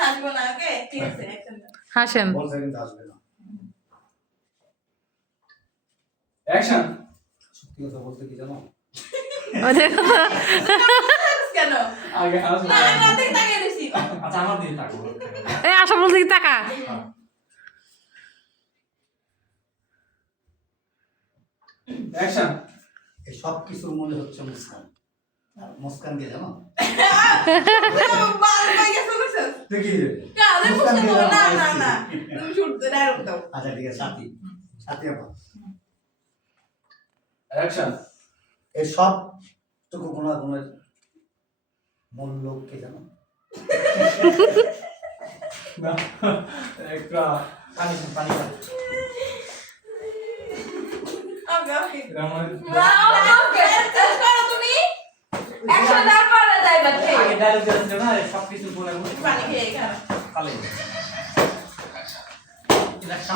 হাসবো না, ওকে? ঠিক আছে, হাসেন। বলছে কিন্তু আসবে না। অ্যাকশন। সত্যি কথা বলতে কি জানো? কেন? আগে আসবে। না, আমি অর্ধেক তাকিয়ে রইছি। আচ্ছা আমার দিকে তাকাও। এই আশা বলতে কি টাকা? অ্যাকশন। এই সব কিছুর মূলে হচ্ছে মুস্কান। আর মুস্কান কে জানো? বাল পাই গেছে বুঝছস? দেখি যে কালে মুস্কান বুঝতে কে পারো না, জানো? না, না। তুমি শুট ডায়লগ দাও। আচ্ছা ঠিক আছে, সাথী সাথী আপা, অ্যাকশন। এই সব টুকু গুণাগুণের মূল লোক কে জানো? না একটা পানি পানি ওকে, ওকে। এটা আমার ওকে, চেষ্টা করো তুমি। অ্যাকশন দাও পরে যাই বাচ্চা। আগে ডায়লগ দিয়েছিল না সব কিছু বলে পানি খেয়ে খাও। খালে